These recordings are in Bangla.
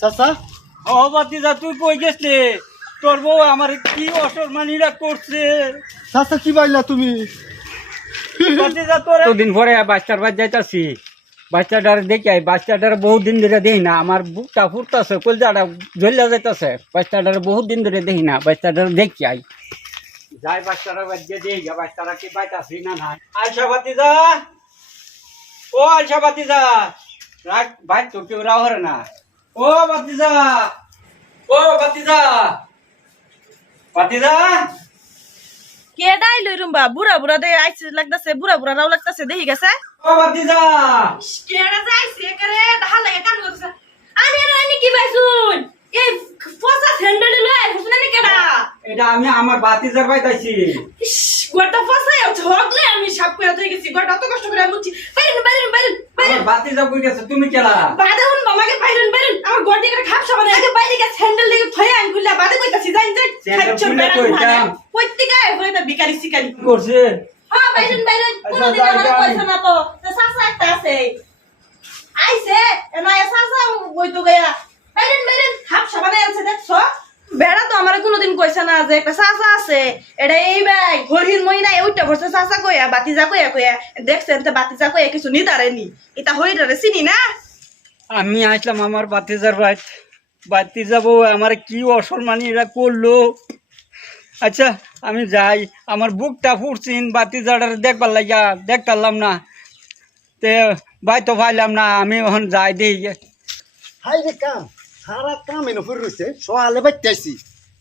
চাচা? ও তুই কই গেছলি? তোর বউ আমার কি অসম্মানীরা করছে? চাচা কি পাইলা তুমি? বাতিজা তোর দিন পরে বাচ্চার বাদ যাইতাছি। বাচ্চাটার বাচ্চাটার বহুত দিন ধরে দেখি না। আমার বুকটা ফুটতাছে কলজাটা জ্বলিয়া যাইতাছে। বাচ্চাটার বহুত দিন ধরে দেখি না বাচ্চাটার দেখি আই। যাই বাচ্চাটার বাদ দিয়ে দেখি গা, বাচ্চাটা কি পাইতাছি না না আয়সা বাতিজা ও আয়সা বাতিজা রাখ ভাই তো কেউ রাও হরে না। ও বাতিজা ও বাতিজা বাতিজা কে ডাইল রুম্বা? বুড়া বুড়া দে আইছে লাগতাছে বুড়া বুড়া রাও লাগতাছে দেখি গেছে? ও বাতিজা কেডা যাইছে করে ধাল লাগে কান করতেছে। আরে রানি কি পাইছুন এই ফসা স্যান্ডেল লই না কেডা? এটা আমি আমার বাতিজার পাইতাছি গোটা আমি সাপ করে ধরে গেছি। গোটা কষ্ট করে বাইরেন বাইরেন আমার বাতিজা কই গেছে? তুমি কেলা বাদে বাবাকে বাইরেন বাইরেন। আমার গোটি করে খাপ সবাই আগে বাইরে গেছে স্যান্ডেল দিয়ে থয়ে আন খুললা বাদে কইতাছি যাই যাই। খাচ্ছ বেড়ান। ভাড়া প্রত্যেকায় বিকারি শিকারি। করছে? হ্যাঁ বাইরেন বাইরেন। আচ্ছা, কোনদিন যাই, আমার পয়সা না তো। সাসা একটা আছে। আইছে এনা সাসা বই তো গয়া। বাইরেন বাইরেন খাপ সবাই আছে দেখছ? বেড়া তো আমার কোনোদিন কইছে না যে একটা চাচা আছে। এটা এই ভাই ঘড়ির মই নাই ওইটা বসে চাচা কইয়া বাতিজা কইয়া কইয়া। দেখছেন তো বাতিজা কইয়া কিছু নিতারেনি এটা হইটারে চিনি না? আমি আসলাম আমার বাতিজার বাইত বাতিজা বউ আমার কি অসম্মানী এরা করল? আচ্ছা আমি যাই। আমার বুকটা ফুটছিন বাতিজাটার দেখবার লাগিয়া দেখতারলাম না। তে ভাই তো পাইলাম না আমি এখন যাই দিই। হাই রে কাম সারা কাম এনে পড়ে রয়েছে সকালে বাইতেছি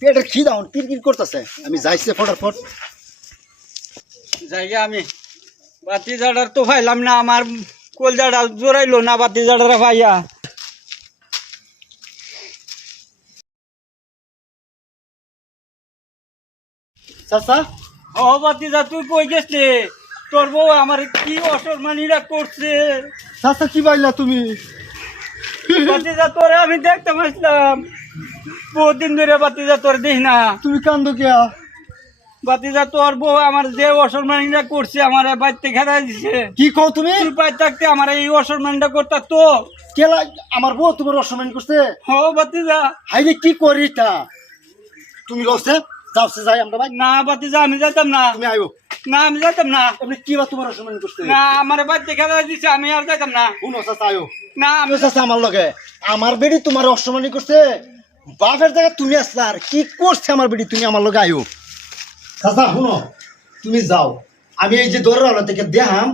পেটের খিদাউন কিরকির করতেছে। আমি যাইছে ফটাফট। যাই আমি। বাতিজাটার তো পাইলাম না আমার কলজাটা জোরাইলো না বাতিজাটার ভাইয়া চাচা ও বাতিজা তুই কই গেছলি তোর বউ আমার কি অসম্মানীরা করছে চাচা কি পাইলা তুমি বাতিজা তোরে আমি দেখতে পাইছিলাম বহুত দিন ধরে বাতিজা তোর দেখি না তুমি কান্দো কিয়া বাতিজা তোর বউ আমার যে করছে আমার বাড়িতে খেদাই দিছে। কি কও তুমি? তুই বাড়ি থাকতে আমার এই অসম্মানটা করতা তো। কেলা আমার বউ তোমার অসম্মান করছে? বাতিজা। হাই কি করি তা? তুমি লসে? যাওছে যাই আমরা ভাই না বাতিজা আমি যাইতাম না। তুমি আইও না আমি যাইতাম না। আপনি কি বা তোমার অসম্মান করছে? না আমার বাড়িতে খেদাই দিছে আমি আর যাইতাম না। শুনো চাচা আইও। না আমি আমি চাচা আমার লগে? আমার বেডি তোমার অসম্মানি করছে। বাপের জায়গা তুমি আসলা আর কি করছে আমার বেডি তুমি আমার লগে আইও। চাচা শুনো তুমি যাও। আমি এই যে দৌড়ালো থেকে দেখাম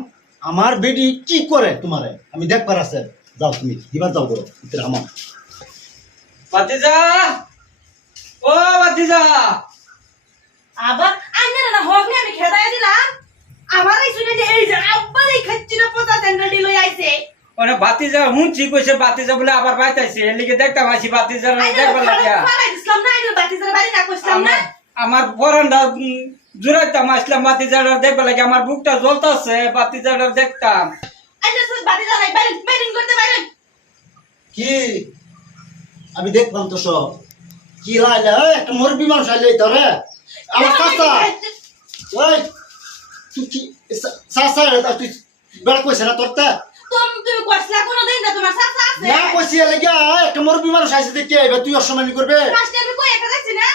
আমার বেডি কি করে তোমারে? আমি দেখবার আছে। যাও তুমি দিবার যাও করো আমার বাতিজা! ও বাতিজা! আবার আইনে না হোক আমি খেদাই দিলাম। আমার এই শুনে যে এই যে আব্বার এই খাচ্ছি না পোতা লই আইছে। ওরে বাতিজা হুঁচি কইছে বাতিজা বলে আবার বাইতাইছে। এলিগে দেখতাম আসি বাতিজা দেখবার লাগিয়া। দিছিলাম না আইনে বাতিজার বাড়ি না কইছিলাম না। আমার বরান্ডা জুড়াইতাম আসলাম বাতিজাটা দেখবার লাগে আমার বুকটা জ্বলতাছে দেখতাম। বাইরে করতে বাইরে। কি? আমি দেখলাম তো সব। কি লাইলে একটা মুরব্বী মানুষ আইলে তো রে আমার চাচা। ওই তুই কি চাচা তুই বেড়া কইছে না তোর তা তুমি কইছলা কোনো দিন না তোমার চাচা আছে। না কইছি এলাকা একটা মুরব্বী মানুষ আইছে দেখে এবার তুই অসম্মানি করবে। ফার্স্টে আমি কই একা যাচ্ছি না?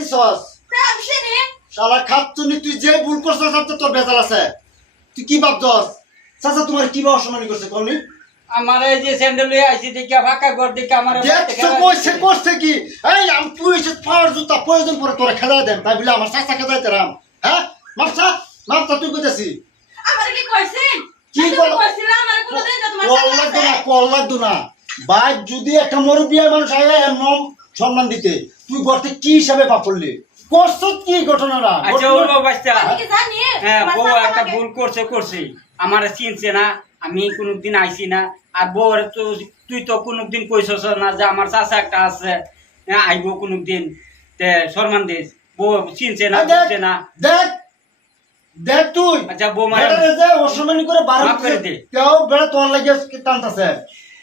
দিছস? তাই শুনে শালা খাচ্ছনি তুই যে ভুল করছস তাতে তোর বেজাল আছে। তুই কি ভাবছস? চাচা তোমার কি বা অসম্মানি করছে কলনি আমার এই যে স্যান্ডেল লয়ে আইছি দেখে ফাঁকা ঘর দেখে আমার দেখছ কইছে করছে কি? এই আম তুই এসে পাওয়ার জুতা প্রয়োজন পরে তোরা খেদাই দেন তাই বলে আমার চাচা খেদাই তেরাম হ্যাঁ? মাপসা মাপসা তুই কইতাছি। আমার কি কইছেন? কি দিন যদি একটা মানুষ এমন সম্মান দিতে তুই গর্তে কি হিসাবে পা কি ঘটনাটা? আচ্ছা জানি? হ্যাঁ তোমার একটা ভুল করছে করছে। আমার চিনছে না আমি কোনোদিন আইছি না। আর বউ তো তুই তো কোনোদিন কইছস না যে আমার চাচা একটা আছে হ্যাঁ, আইবো কোনোদিন। তে সম্মান দিস বউ চিনছে না আরে না। দেখ দেখ তুই। আচ্ছা যে অসম্মানি করে বারো বেড়া তোর লাগিয়ে টানতাছে।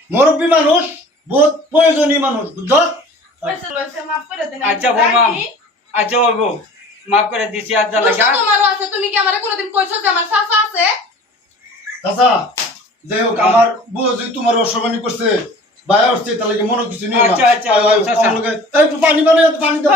মুরব্বী মানুষ বহুত প্রয়োজনীয় মানুষ বুঝছ? আচ্ছা বৌমা আচ্ছা বউ মাফ করে দিছি আজ লাগা। তোমারও আছে তুমি কি আমারে কোনোদিন কইছো যে আমার চাচা আছে? চাচা যাই হোক আমার বউ যদি তোমার অসম্মানি করছে ভাই আসছে তাহলে মনে কিছু নিও না আচ্ছা, আচ্ছা, লগে- এই, একটু পানি বানাই পানি দাও।